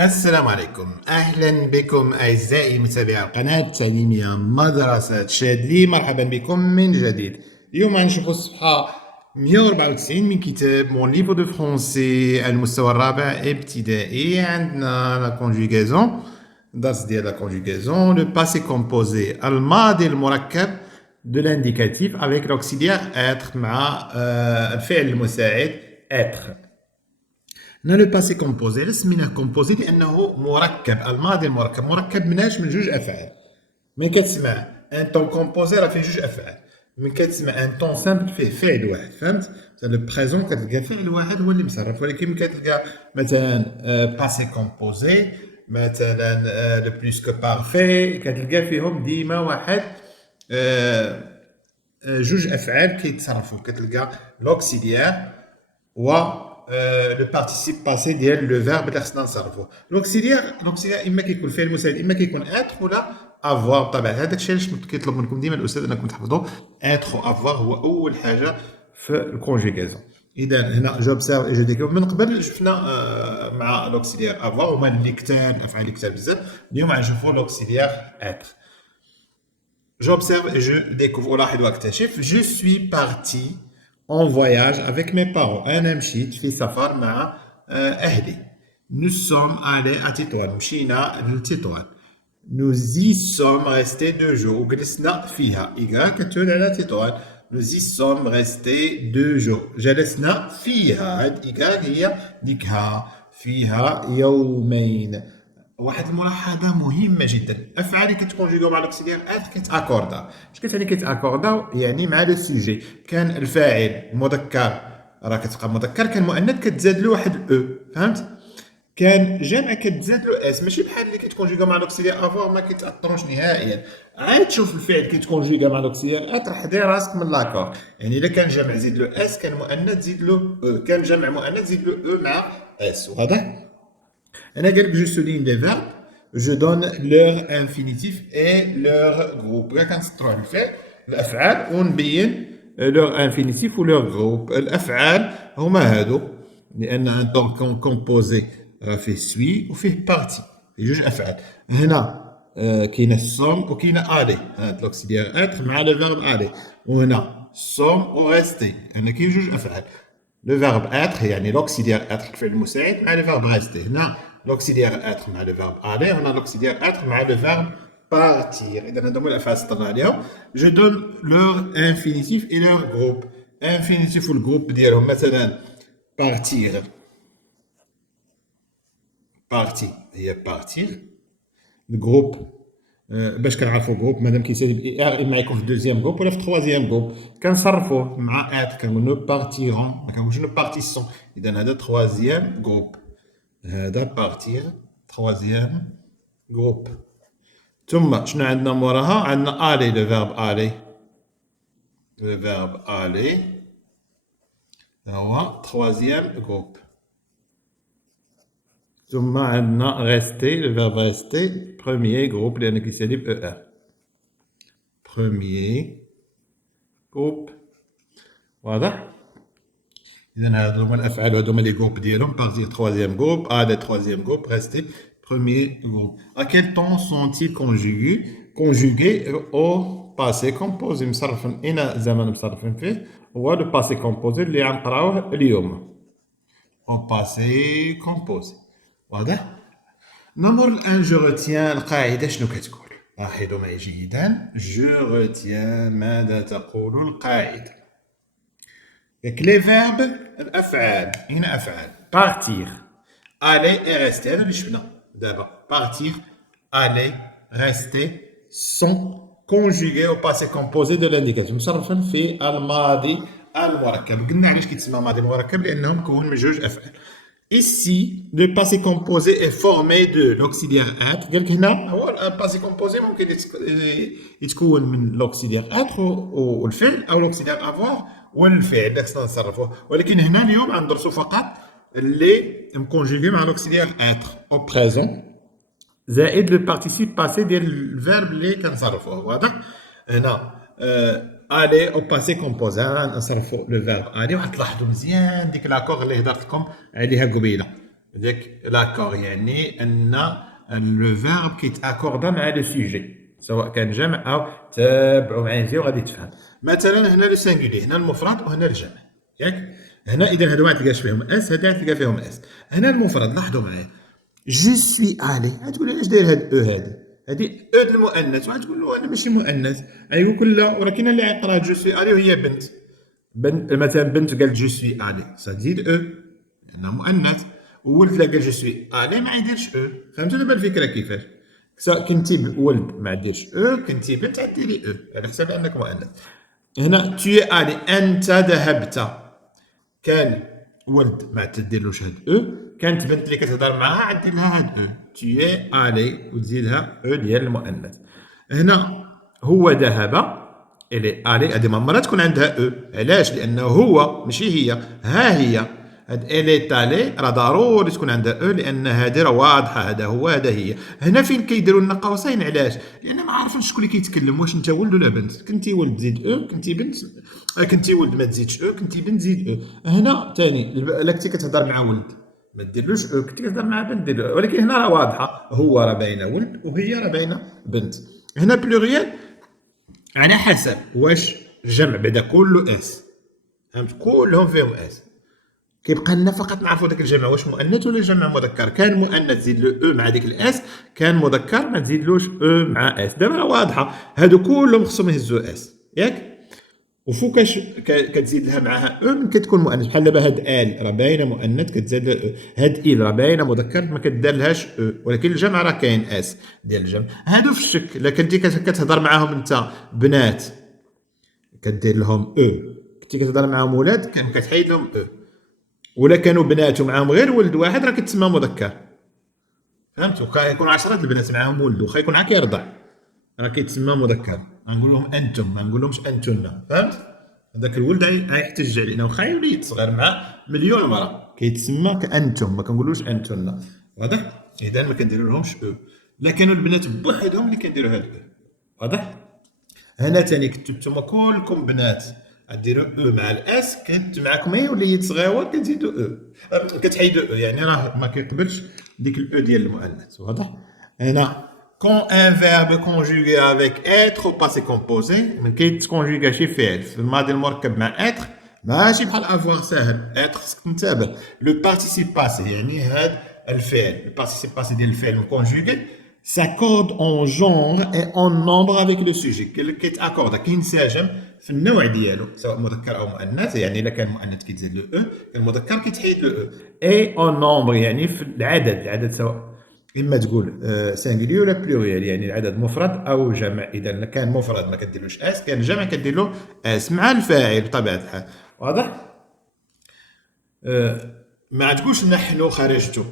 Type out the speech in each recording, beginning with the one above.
السلام عليكم، أهلا بكم أعزائي متابعي القناة التعليمية مدرسة شادلي. مرحبا بكم من جديد. اليوم غنشوفوا الصفحة 194 من كتاب مون ليفو دو فرونسي المستوى الرابع ابتدائي. عندنا لا كونجوغازون، الدرس ديال لا كونجوغازون، لو باسي كومبوزي الماضي المركب de l'indicatif avec l'auxiliaire être مع الفعل المساعد être. هنا لو باسي كومبوزي علاش سميناه كومبوزي؟ لانه مركب. الماضي المركب مركب مناش من جوج افعال. من كتسمع ان طون كومبوزي راه فيه جوج افعال، من كتسمع ان طون سامبل فيه فعل واحد. فهمت؟ مثلا لو بريزون كتلقى فعل واحد هو اللي مصرف، ولكن ملي كتلقى مثلا باسي كومبوزي، مثلا لو بلوس كو بارفي، كتلقى فيهم ديما واحد جوج افعال كيتصرفوا. كتلقى لوكسيليير و لو بارتيسيب باسي ديال لو فيرب اللي خصنا نصرفوه. لوكسيليير اما كيكون فعل مساعد، اما كيكون اتر ولا افوار. بطبيعه هذاك الشيء علاش كيطلب منكم ديما الاستاذ انكم تحفظوا اتر و افوار هو اول حاجه في الكونجيغازون. اذا هنا جوبسيرف اي جو ديكوفر. من قبل شفنا مع لوكسيليير افوار هما اللي كتان، افعال اللي كتان بزاف. اليوم غنشوفوا لوكسيليير اتر. J'observe et je découvre. ألاحظ وأكتشف. Je suis parti en voyage avec mes parents. أنا مشيت في سفر مع أهلي. Nous sommes allés à تطوان. مشينا لتطوان. Nous y sommes restés 2 jours. وجلسنا فيها. إيكا كتعود على تطوان. Nous y sommes restés 2 jours. جلسنا فيها. هاد إيكا هي ديكها. فيها يومين. واحد الملاحظه مهمه جدا، الافعال اللي كتكونجيغو مع لوكسيليير ات كيتاكوردا. اش كتعني كيتاكوردا؟ يعني مع لو سوجي. كان الفاعل مذكر راه كتبقى مذكر، كان مؤنث كتزاد له واحد او. فهمت؟ كان جمع كتزاد له اس. ماشي بحال اللي كيتكونجيغا مع لوكسيليير افوار ما كيتاثروش نهائيا. عاد تشوف الفعل كيتكونجيغا مع لوكسيليير ات راه حدي راسك من لاكور. يعني الا كان جمع زيد له اس، كان مؤنث زيد له او، كان جمع مؤنث زيد له او مع اس. واضح؟ أنا قالك je souligne les verbes, je donne leur infinitif et leur groupe. غير كنسطروا على الفعل الأفعال ونبين leur infinitif و leur groupe. الأفعال هما هادو، لأن ان طون كومبوزي راه فيه سوي وفيه بارتي، فيه جوج أفعال. هنا كاينة سوم وكاينة ألي، هاد لوكسيليير إتر مع لو فيرب ألي، وهنا سوم و ريستي، هنا كاين جوج أفعال. لو فيرب être يعني l'auxiliaire être الفعل المساعد مع لو فيرب rester. هنا l'auxiliaire être مع لو فيرب aller، هنا l'auxiliaire être مع لو فيرب partir. إذا هادو هما الأفعال سطرنا عليهم. je donne leur infinitif et leur groupe. infinitif والجروب ديالهم مثلا partir، parti هي partir. الجروب باش كنعرفوا جروب مادام كيسالي باي ار، اما يكون في دوزيام جروب ولا في تخوازيام جروب. كنصرفوه مع ات كنقول نو بارتيرون، ما كنقولش نو بارتيسون. اذا هذا تخوازيام جروب، هذا بارتير تخوازيام جروب. ثم شنو عندنا موراها؟ عندنا الي، لو فيرب الي، لو فيرب الي هو تخوازيام جروب. ثم عندنا ريستي، لو فيرب ريستي بروميير جروب لأن كيسالي ب او ار. بروميير جروب. واضح؟ إذا هادو هما الأفعال، هادو هما لي جروب ديالهم. بارتير تخوازيام جروب، ألي تخوازيام جروب، ريستي بروميير جروب. À quel temps sont-ils conjugués؟ conjugués au passé composé. مصرفين أين زمن مصرفين فيه؟ هو لو باسي كومبوزي اللي غنقراوه اليوم. au passé composé. واضح؟ نمر الآن. جو روتيان القاعدة شنو كتقول؟ لاحظوا معي جيدا. جو روتيان ماذا تقول القاعدة؟ ياك لي فيرب الأفعال، هنا أفعال. بارتير، ألي إي ريستي، هذا اللي شفنا دابا. بارتير، ألي، ريستي سون كونجوغي أو باسي كومبوزي دو لانديكاتيف، مصرفين في الماضي المركب. قلنا علاش كيتسمى ماضي مركب؟ لأنه مكون من جوج أفعال. Ici, le passé composé est formé de l'auxiliaire être. قال لك هنا هو الباسي كومبوزي ممكن يتكون من l'auxiliaire être والفعل، او l'auxiliaire avoir والفعل اللي خصنا نصرفوه. ولكن هنا اليوم غندرسو فقط اللي مكونجوغي مع l'auxiliaire être au présent زائد لو بارتيسيب باسي ديال الفيرب اللي كنصرفوه. واضح؟ هنا الي او باسي كومبوزي نصرفوا لو فيرب الي. وغتلاحظوا مزيان ديك لاكور اللي هضرت لكم عليها قبيله. ديك لاكور يعني ان لو فيرب كيتاكوردا مع لو سوجي، سواء كان جمع او تابعوا معايا مزيان وغادي تفهم. مثلا هنا لو سانغولي، هنا المفرد وهنا الجمع، ياك؟ هنا اذا هادو ما تلقاش فيهم اس، هادا تلقى فيهم اس. هنا المفرد لاحظوا معايا، جو سوي الي، غتقول علاش داير هاد او هادي او د المؤنث، وغتقول له انا ماشي مؤنث، غيقول لك لا، ولكن اللي يقرا جو سوي الي وهي بنت. مثلا بنت قالت جو سوي الي تزيد او لانها مؤنث، وولد لا قال جو سوي الي ما يديرش او. فهمتوا دابا الفكره كيفاش؟ سواء كنتي ولد ما ديرش او، كنتي بنت غديري او على حساب انك مؤنث. هنا تي الي انت ذهبت، كان ولد ما تديرلوش هاد او، كانت بنت اللي كتهضر معاها عدير لها هاد او، تي الي وتزيدها او ديال المؤنث. هنا هو ذهب، الي الي هادي ما مرات تكون عندها او، علاش؟ لانه هو ماشي هي، ها هي هاد الي تالي راه ضروري تكون عندها او، لان هادي راه واضحه، هذا هو هذا هي. هنا فين كيديروا لنا قوسين، علاش؟ لان ما عارفينش شكون اللي كيتكلم، واش انت ولد ولا بنت. كنتي ولد تزيد او، كنتي بنت كنتي ولد ما تزيدش او، كنتي بنت زيد او. هنا ثاني الا كنتي كتهضر مع ولد ما ديرلوش او، كنتي كتهضر مع بنت دير، ولكن هنا راه واضحه، هو راه باينه ولد وهي راه باينه بنت. هنا بلوريال على حسب واش جمع بعدا كله اس، فهمت؟ كلهم فيهم اس. كيبقى لنا فقط نعرفوا داك الجمع واش مؤنث ولا جمع مذكر. كان مؤنث تزيد له او مع ديك الاس، كان مذكر ما تزيدلوش او مع اس. دابا راه واضحه، هادو كلهم خصهم يهزوا اس، ياك؟ وفوقاش كتزيد لها معاها او من كتكون مؤنث. بحال دابا هاد ال راه باينه مؤنث كتزاد لها او، هاد ال راه باينه مذكر ما كدار لهاش او، ولكن الجمع راه كاين اس ديال الجمع. هادو في الشك، الا كنتي كتهضر معاهم انت بنات كدير لهم او، كنتي كتهضر معاهم ولاد كتحيد لهم او، ولا كانوا بنات ومعاهم غير ولد واحد راه كتسمى مذكر. فهمتوا؟ كيكونوا 10 البنات معاهم ولد واخا يكون عا كيرضع راه كيتسمى مذكر، غنقول لهم انتم ما نقولهمش انتن. فهمت؟ هذاك الولد غيحتج علينا واخا وليد صغير مع مليون مرة كيتسمى كانتم، ما كنقولوش انتن. واضح؟ اذا ما كنديروا لهمش او. لا كانوا البنات بوحدهم اللي كنديروا هاد او. واضح؟ هنا ثاني كنتو نتوما كلكم بنات غديروا او مع الاس، كنت معاكم هي وليد صغيور كتزيدوا او، كتحيدوا او، يعني راه ما كيقبلش ديك الاو ديال المؤنث. واضح؟ هنا quand un verbe conjugué avec être au passé composé، من كيتكونجيغا شي فعل في الماضي المركب مع être ماشي بحال افوار ساهل، être خصك تنتبه. لو بارتيسيب باسي يعني هاد الفعل، لو بارتيسيب باسي ديال الفعل كونجوغي s'accorde en genre et en nombre avec le sujet، كيتاكوردا كينسجم في النوع ديالو سواء مذكر او مؤنث. يعني الا كان مؤنث كيتزاد له او، المذكر كيتحيد له او. اي اون نومبر يعني في العدد سواء اما تقول سانغولي ولا بلوريال، يعني العدد مفرد او جمع. اذا كان مفرد ما كديرلوش اس، كان جمع كدير له اس مع الفاعل بطبيعه الحال. واضح؟ ما تقولش نحن خرجت،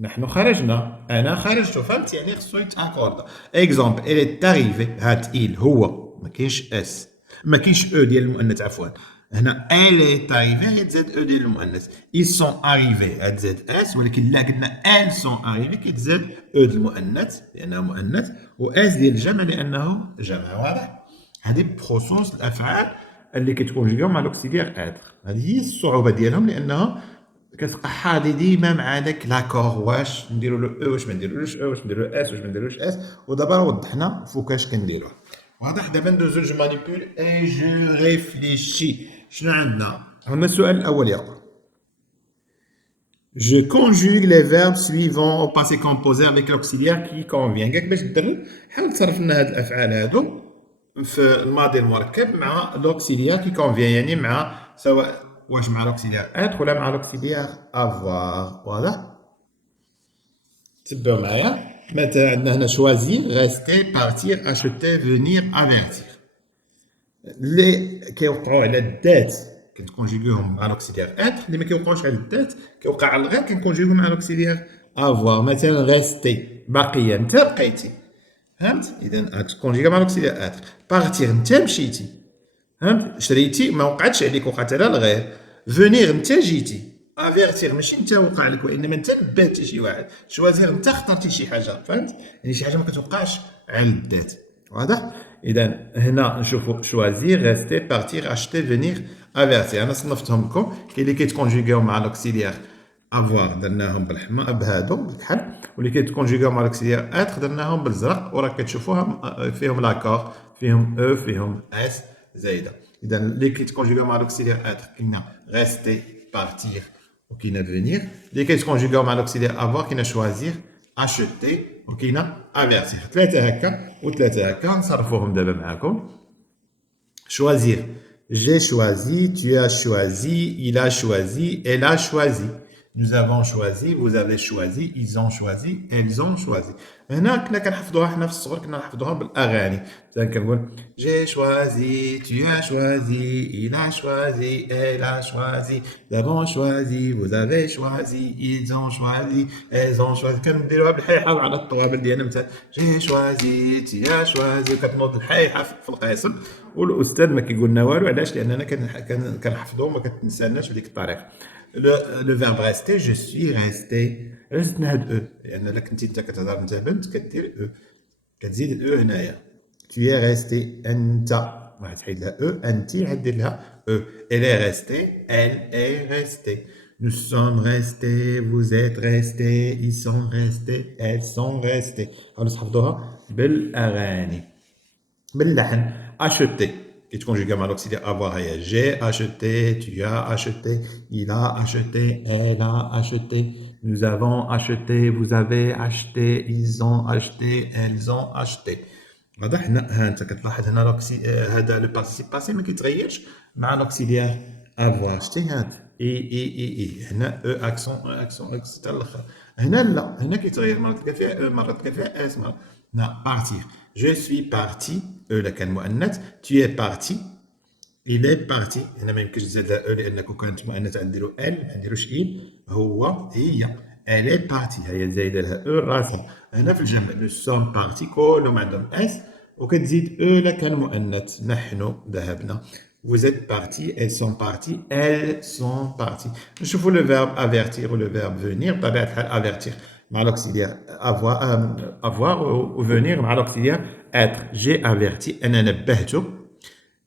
نحن خرجنا، انا خرجت. فهمت؟ يعني خصو يتاكورد. اكزومبل il est arrivé، هات il هو ما كاينش اس، ما كاينش او ديال المؤنث عفوا. هنا elle est arrivée يتزاد او ديال المؤنث. ils sont arrivés غتزاد اس، ولكن لا قلنا elles sont arrivées كيتزاد او ديال المؤنث لانه مؤنث، و اس ديال الجمع لانه جمع. واضح؟ هذه بخصوص الافعال اللي كتكونجيو مع لوكسيليير اتر. هذه هي الصعوبه ديالهم، لانه كتبقى حاضي ديما مع داك لاكور، واش نديرو له او واش ما نديرولوش او، واش نديرو له اس واش ما نديرولوش اس. ودابا وضحنا فوقاش كنديروه. واضح؟ دابا ندوزو جو مانيبول اي جو ريفليشي. شنو عندنا؟ عندنا السؤال الاول يقول Je conjugue les verbes suivants au passé composé avec l'auxiliaire qui convient. قالك باش تدرب حاول تصرف لنا هاد الافعال هادو في الماضي المركب مع l'auxiliaire qui convient، يعني مع سواء واش مع لوكسيليير اتر ولا مع لوكسيليير افوار. واضح؟ تبعوا معايا. مثلا عندنا هنا شوازي، ريستي، بارتير، اشوتي، فينير، افيرتير. اللي كيوقعوا على الذات كنكونجيغيوهم مع لوكسيليير اتر، اللي ما كيوقعوش على الذات كيوقع على الغير كنكونجيغيوهم مع لوكسيليير افوار. مثلا ريستي باقيه، انت بقيتي. فهمت؟ اذا كتكونجيغا مع لوكسيليير اتر. بارتير انت مشيتي. فهمت؟ شريتي ما وقعتش عليك، وقعت على الغير. فونيغ انت جيتي. افيرتيغ ماشي انت وقع لك، وانما انت نبهتي شي واحد. شوازيغ انت اخترتي شي حاجه. فهمت؟ يعني شي حاجه ما كتوقعش على الذات. واضح؟ اذا هنا نشوفوا شوازيغ، ريستي، بارتير، اشتي، فونيغ، افيرتيغ. انا صنفتهم لكم. كاين اللي كيتكونجيغيو مع لوكسيليير افوار درناهم بالحمر بهادو بالكحل، واللي كيتكونجيغاو مع لوكسيليير اتر درناهم بالزرق، وراه كتشوفوها فيهم لاكور، فيهم او، فيهم اس زايده. اذا اللي كيتكونجيغاو مع لوكسيليير اتر كاينه ريستي، بارتير، وكاينه فينير. اللي كيتكونجيغاو مع لوكسيليير افوار كاينه شوازير، اشوتي، وكاينه افيرتير. ثلاثه هكا وثلاثه هكا نصرفوهم دابا معاكم. Choisir. J'ai choisi, tu as choisi, il a choisi, elle a choisi. Nous avons choisi, vous avez choisi, ils ont choisi, elles ont choisi. هنا كنا كنحفظوها حنا في الصغر، كنا نحفظوها بالاغاني. مثلا كنقول j'ai choisi, tu as choisi, il a choisi, elle a choisi, nous avons choisi, vous avez choisi, ils ont choisi, elles ont choisi. كنديروها بالحيحه وعلى الطوابل ديالنا. مثلا j'ai choisi, tu as choisi، كتنوض الحيحه في القيصر، والاستاذ ما كيقول لنا والو. علاش؟ لاننا كنحفظوه وما كتنساناش بديك الطريقه. لو فيرب ريستي، جو سوي ريستي. علاش زدنا هاد او؟ لان الا كنتي انت كتهضر انت بنت كدير او، كتزيد الاو هنايا. tu es resté، انت واحد تحيد لها او، انت عدل لها او. elle est restée، elle est restée. nous sommes restés، vous êtes restés، ils sont restés، elles sont restées. خلاص حفظوها بالاغاني باللحن. acheter كيتكونجيغا مع l'auxiliaire avoir هي j'ai acheté، tu as acheté، il a acheté، elle a acheté، nous avons acheté، vous avez acheté، ils ont acheté، elles ont acheté. واضح؟ هنا ها انت كتلاحظ هنا هذا لو بارتيسيب باسي ما كيتغيرش مع l'auxiliaire avoir. شتي هاد اي هنا او اكسون اكسون حتى الاخر. هنا لا، هنا كيتغير، مرات تلقى فيها او، مرات تلقى فيها اس. هنا بارتير، جو سوي بارتي، او الا كان مؤنث. tu es parti، il est parti. هنا ما يمكنش تزاد لها او لان كون كانت مؤنث غنديرو ال، ما نديروش اي. هو، هي، elle est partie، هي زايده لها او راسها. هنا في الجمع لو سوم بارتي كلهم عندهم اس، وكتزيد او الا كان مؤنث. نحن ذهبنا. vous êtes partis، elles sont parties، elles sont parties. نشوفوا لو فيرب avertir و لو فيرب venir. بطبيعه الحال avertir مع l'auxiliaire avoir و venir مع l'auxiliaire être. j'ai averti، انا نبهته.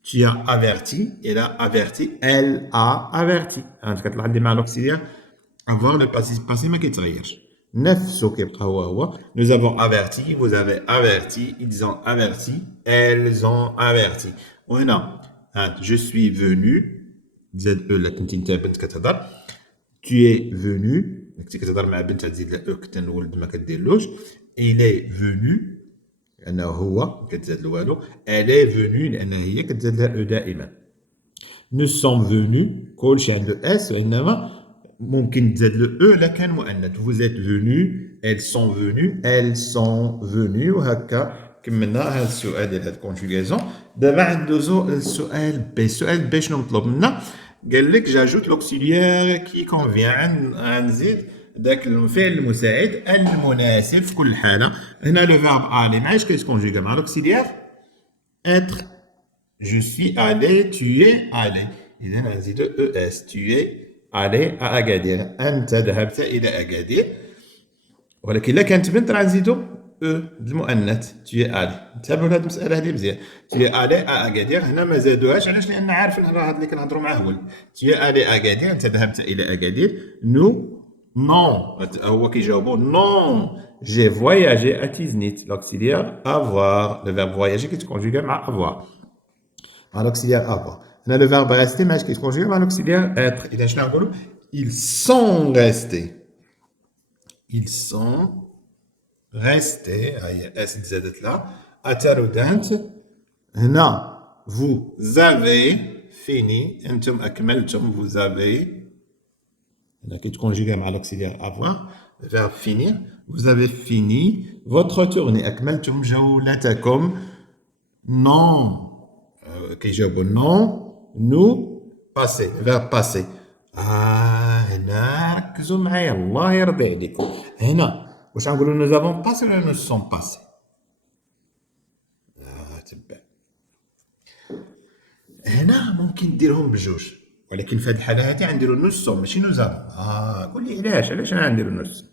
tu as averti، elle a averti، elle a averti. كتلاحظ لي مع l'auxiliaire avoir le participe passé ما كيتغيرش، نفسه كيبقى هو. nous avons averti، vous avez averti، ils ont averti، elles ont averti. وهنا je suis venu، زاد او. لا كنتي انت بنت كتهضر tu es venu، كنتي كتهضر مع بنت تزيد لها او، كنت الولد ما كديرلوش. il est venu لانه هو كتزاد له والو. elle est venue لانها هي كتزاد لها او دائما. nous sommes venus كلشي عنده اس، وانما ممكن تزاد له او الا كان مؤنث. vous êtes venus، elles sont venues، elles sont venues. وهكا كملنا هذا السؤال ديال هاد الكونجوغاسيون. دابا ندوزو للسؤال بي. السؤال بي شنو مطلوب منا؟ قال لك جاجوت لوكسيليير كي كونفيان. غنزيد داك الفعل المساعد المناسب في كل حاله. هنا لو فيرب الي معايش كيتكونجوغا مع لوكسيليير être. je suis allé، tu es allé. اذا غنزيدو او اس. tu es allé à agadir، انت ذهبت الى اكادير. ولكن الا كانت بنت راه نزيدو او المؤنث. tu es allé. انتبهوا لهاد المساله هذه مزيان. tu es allé à agadir. هنا ما زادوهاش علاش؟ لان عارفين راه هاد اللي كنهضروا معاه هو tu es allé à agadir، انت ذهبت الى اكادير. نو نون هو كيجاوبوا نون j'ai voyagé à Tiznit. l'auxiliaire avoir. le verbe voyager كيتكونجوغا مع avoir مع l'auxiliaire avoir. هنا le verbe rester ماش كيتكونجوغا مع l'auxiliaire être. اذا شنو نقولوا؟ ils sont restés. ils sont restés. هي اس تزادت لها. اترودانت. هنا vous avez fini، انتم اكملتم. vous avez هنا كيتكونجوغا مع l'auxiliaire avoir. le verbe finir. vous avez fini votre tournée، اكملتم جولتكم. non كيجاوبوا نون. نو باسي، فيرب باسي. هنا ركزوا معايا الله يرضي عليكم. هنا واش غنقولوا نو زافون باسي ولا نو سون باسي؟ تبع. هنا ممكن ديرهم بجوج، ولكن في هذه الحاله هذه غنديروا نو سون ماشي نو زافون. قول لي علاش انا غنديروا نو سون؟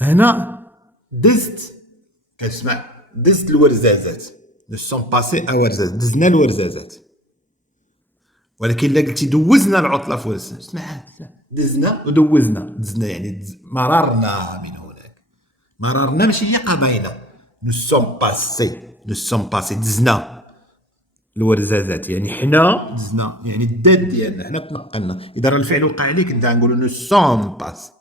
هنا دزت، كتسمع دزت الورزازات. نو سون باسي ا ورزاز، دزنا الورزازات. ولكن الا قلتي دوزنا العطله في ورزازات شنو دزنا ودوزنا دزنا يعني مررنا من هناك مررنا ماشي هي قضينا نو سوم باسي دزنا الورزازات يعني حنا دزنا يعني الداد ديالنا حنا تنقلنا اذا راه الفعل وقع عليك انت غنقولوا نو سوم باسي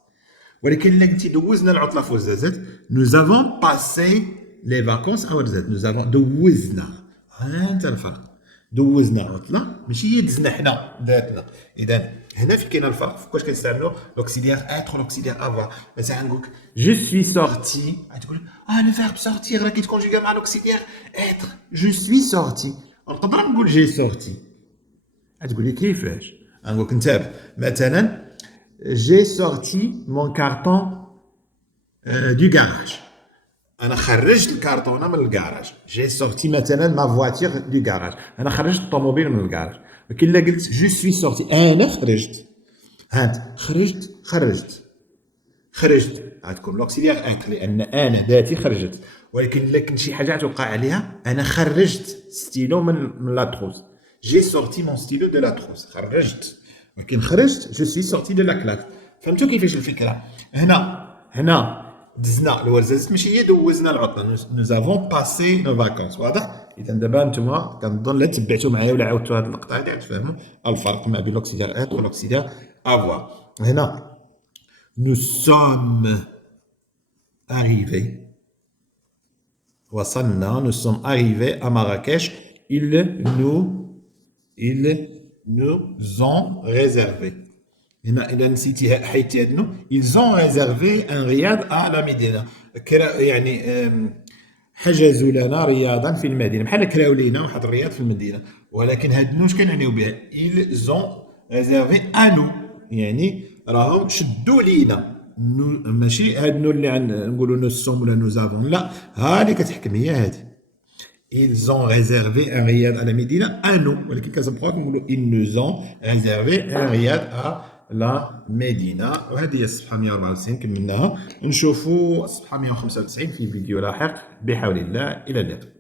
ولكن الا قلتي دوزنا العطله في ورزازات نو زافون باسي لي فاكونس ا ورزازات نو زافون دوزنا ها انت الفرق دوزنا عطله ماشي هي دزنا حنا ذاتنا اذا هنا في كاين الفرق في كاش كنستعملوا لوكسيليير اتر لوكسيليير افوار مثلا نقول لك جو سوي سورتي تقول لو فيرب سورتير راه كيتكونجوغا مع لوكسيليير اتر جو سوي سورتي نقدر نقول جي سورتي تقول لي كيفاش نقول لك نتابع مثلا جي سورتي مون كارطون دو كاراج انا خرجت الكارطونه من الكراج جي سورتي مثلا ما فواتير دو كراج انا خرجت الطوموبيل من الكراج ولكن الا قلت جو سوي سورتي انا خرجت هانت خرجت غتكون لوكسيليير اتر لان انا ذاتي خرجت ولكن الا كان شي حاجه توقع عليها انا خرجت ستيلو من لا تروس جي سورتي مون ستيلو دو لا تروس خرجت ولكن خرجت جو سوي سورتي دو لا كلاس فهمتوا كيفاش الفكره هنا دزنا الورزازات ماشي هي دوزنا العطله نو زافون باسي نو فاكونس واضح اذا دابا نتوما كنظن لا تبعتوا معايا ولا عاودتوا هذه اللقطه هذه غتفهموا الفرق ما بين لوكسيليير اتر ولوكسيليير افوار هنا نو سوم arrivés وصلنا nous sommes arrivés à Marrakech ils nous ont réservé هنا إذا نسيتي حيتي هاد نو ils ont réservé un رياض à la Médina يعني حجزوا لنا رياضا في المدينة بحال كراو لينا واحد الرياض في المدينة ولكن هاد نو اش كنعنيو بها ils ont réservé à nous يعني راهم شدوا لينا ماشي هاد نو اللي نقولوا نو سوم ولا نو زافون لا ها اللي كتحكم هي هادي ils ont réservé un رياض à la Médina à nous ولكن كتبقاو كنقولوا ils nous ont réservé un رياض à لا مدينة وهذه هي الصفحة 194 كملناها نشوفوا الصفحة 195 في فيديو لاحق بحول الله إلى اللقاء.